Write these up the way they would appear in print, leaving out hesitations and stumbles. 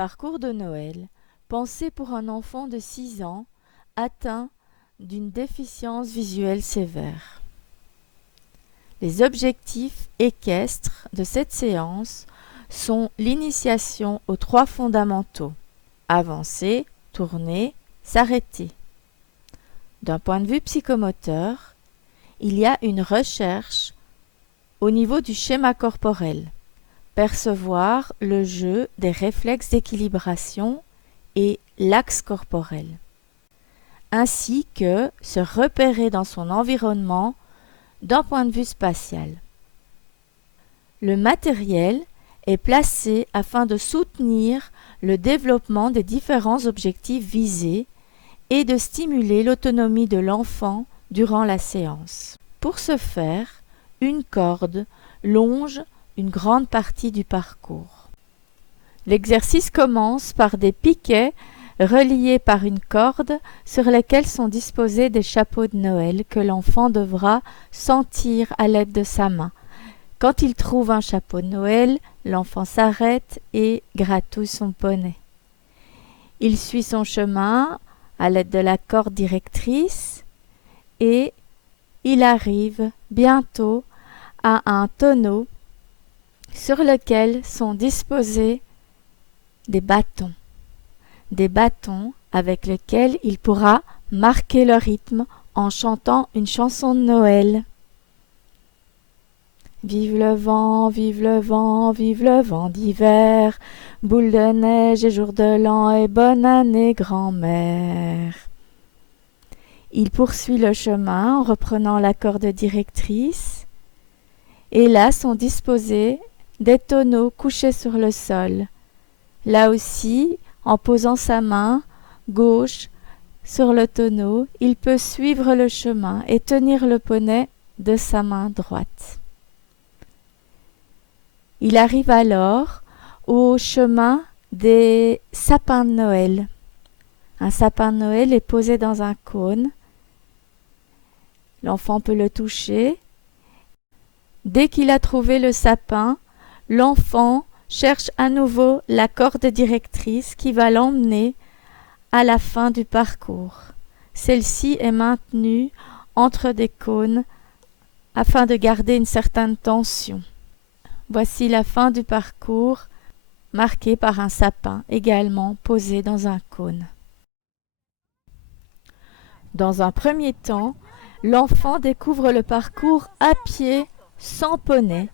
Parcours de Noël, pensé pour un enfant de 6 ans atteint d'une déficience visuelle sévère. Les objectifs équestres de cette séance sont l'initiation aux 3 fondamentaux: avancer, tourner, s'arrêter. D'un point de vue psychomoteur, il y a une recherche au niveau du schéma corporel, percevoir le jeu des réflexes d'équilibration et l'axe corporel, ainsi que se repérer dans son environnement d'un point de vue spatial. Le matériel est placé afin de soutenir le développement des différents objectifs visés et de stimuler l'autonomie de l'enfant durant la séance. Pour ce faire, une corde longe une grande partie du parcours. L'exercice commence par des piquets reliés par une corde sur lesquels sont disposés des chapeaux de Noël que l'enfant devra sentir à l'aide de sa main. Quand il trouve un chapeau de Noël, l'enfant s'arrête et gratouille son poney. Il suit son chemin à l'aide de la corde directrice et il arrive bientôt à un tonneau sur lequel sont disposés des bâtons avec lesquels il pourra marquer le rythme en chantant une chanson de Noël. Vive le vent, vive le vent, vive le vent d'hiver, boule de neige et jour de l'an et bonne année grand-mère. Il poursuit le chemin en reprenant la corde directrice et là sont disposés des tonneaux couchés sur le sol. Là aussi, en posant sa main gauche sur le tonneau, il peut suivre le chemin et tenir le poney de sa main droite. Il arrive alors au chemin des sapins de Noël. Un sapin de Noël est posé dans un cône. L'enfant peut le toucher. Dès qu'il a trouvé le sapin, l'enfant cherche à nouveau la corde directrice qui va l'emmener à la fin du parcours. Celle-ci est maintenue entre des cônes afin de garder une certaine tension. Voici la fin du parcours, marqué par un sapin également posé dans un cône. Dans un premier temps, l'enfant découvre le parcours à pied, sans poney.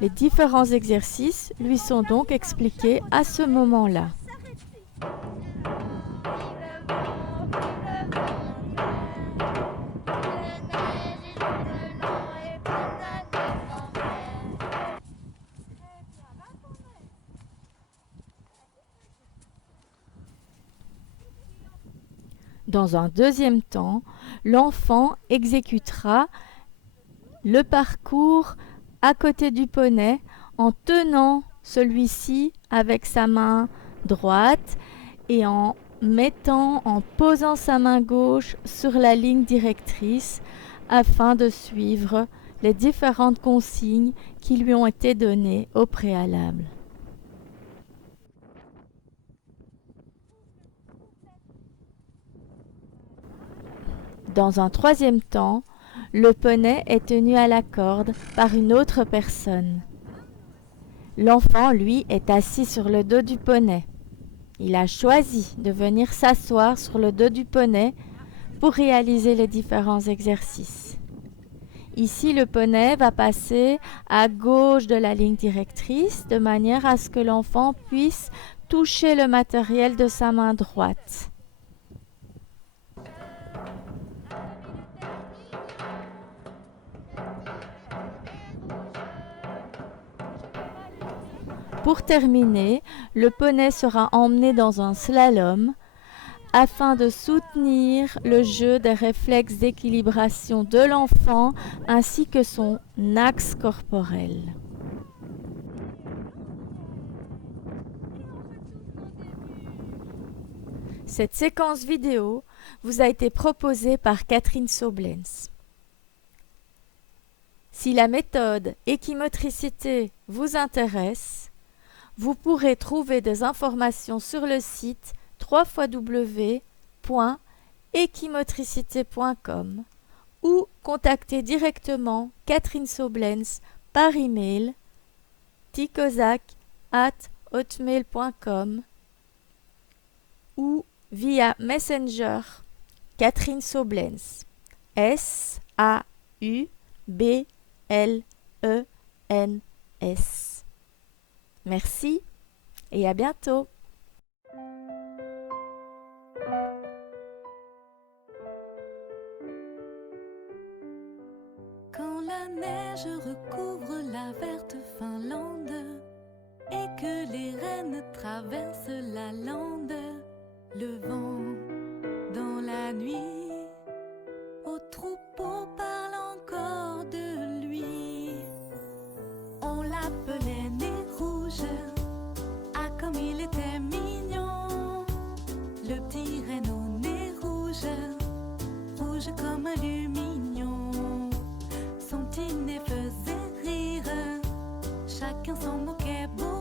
Les différents exercices lui sont donc expliqués à ce moment-là. Dans un deuxième temps, l'enfant exécutera le parcours à côté du poney en tenant celui-ci avec sa main droite et en posant sa main gauche sur la ligne directrice afin de suivre les différentes consignes qui lui ont été données au préalable. Dans un troisième temps, le poney est tenu à la corde par une autre personne. L'enfant, lui, est assis sur le dos du poney. Il a choisi de venir s'asseoir sur le dos du poney pour réaliser les différents exercices. Ici, le poney va passer à gauche de la ligne directrice de manière à ce que l'enfant puisse toucher le matériel de sa main droite. Pour terminer, le poney sera emmené dans un slalom afin de soutenir le jeu des réflexes d'équilibration de l'enfant ainsi que son axe corporel. Cette séquence vidéo vous a été proposée par Catherine Saublens. Si la méthode équimotricité vous intéresse, Vous pourrez trouver des informations sur le site www.equimotricité.com ou contacter directement Catherine Saublens par email ticozac@hotmail.com ou via Messenger Catherine Saublens SAUBLENS. Merci et à bientôt. Quand la neige recouvre la verte Finlande et que les rennes traversent la lande, le vent dans la nuit au troupeau parle encore de lui. On l'appelait nez rouge, ah comme il était mignon, le petit renne au nez rouge, rouge comme un lumignon. Son petit nez faisait rire, chacun s'en moquait beaucoup.